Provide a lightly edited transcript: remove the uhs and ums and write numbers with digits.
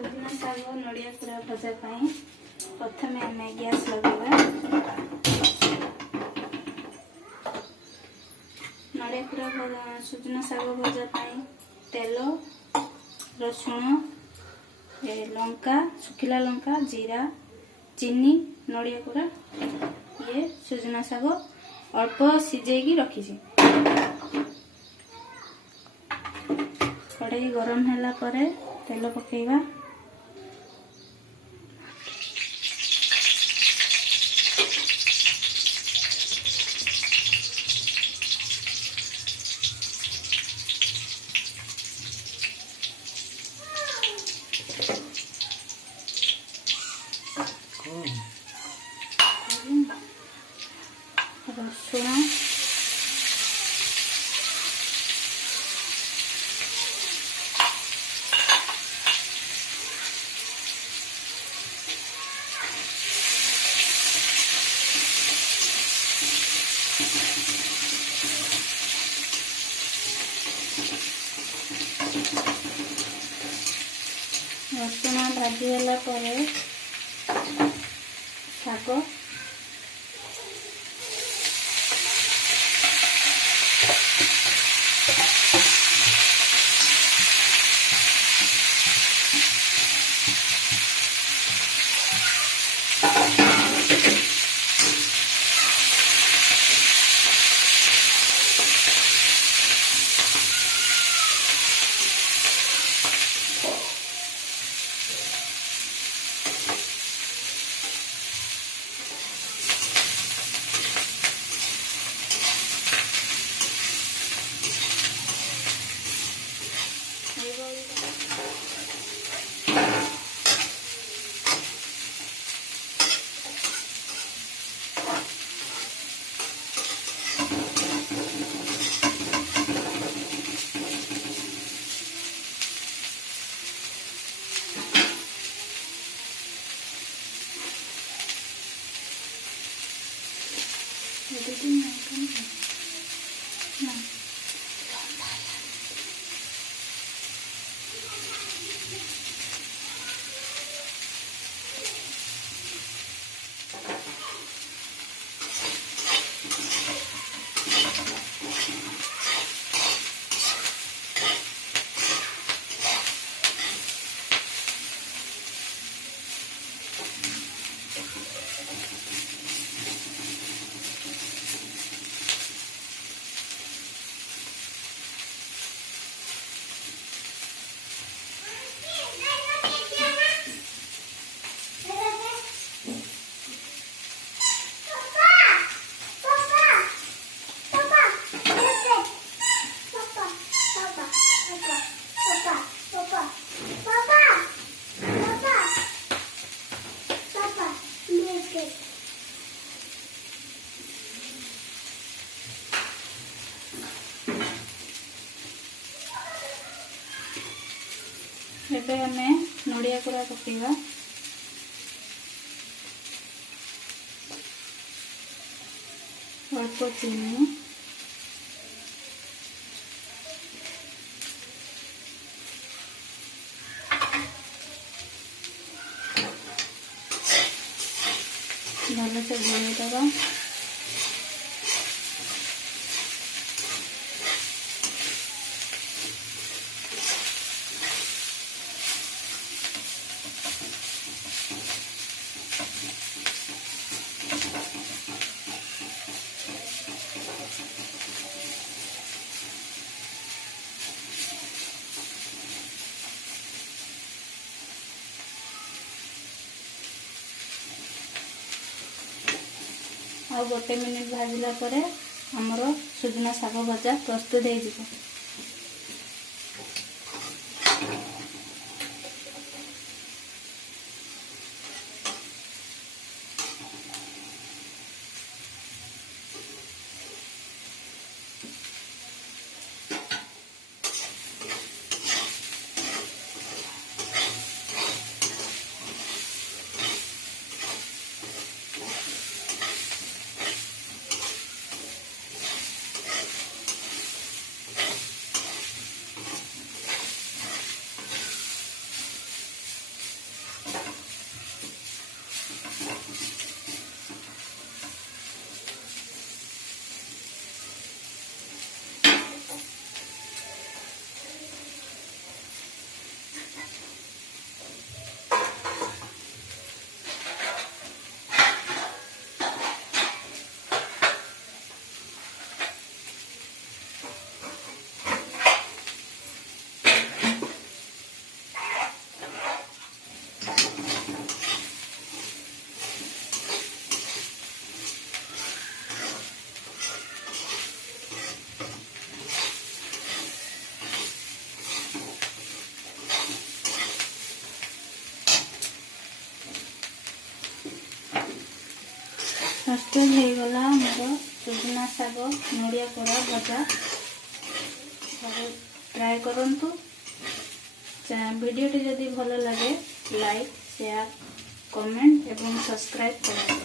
सुजना शाग नड़िया पूरा भजा प्रथम आम गैस लगेगा। नड़िया पूरा सुजना शाग भजा तेल रसुण लंका सुखिला लंका जीरा चीनी नड़िया पूरा ये सुजना शाग अल्प सिझेगी रखी। कड़ाई गरम होला परे तेल पकेवा। रसुण रसुण भाजीगला शाग ଏବେ ଆମେ ନଡ଼ିଆ କୋରା ପକେଇବା। ଅଳ୍ପ ଚିନି भलसे गोळेइदेवा। और गोटे मिनिट भाजिला परे हमर सुजना शाग भजा प्रस्तुत हो जिवो। ପ୍ରସ୍ତୁତ ହେଇଗଲା ଆମର ସୁଜନା ଶାଗ ନଡ଼ିଆ କୋରା ଭଜା। ଘରେ ଟ୍ରାଏ କରନ୍ତୁ। ଭିଡ଼ିଓଟି ଯଦି ଭଲ ଲାଗେ ଲାଇକ୍ ସେୟାର କମେଣ୍ଟ ଏବଂ ସବସ୍କ୍ରାଇବ୍ କରନ୍ତୁ।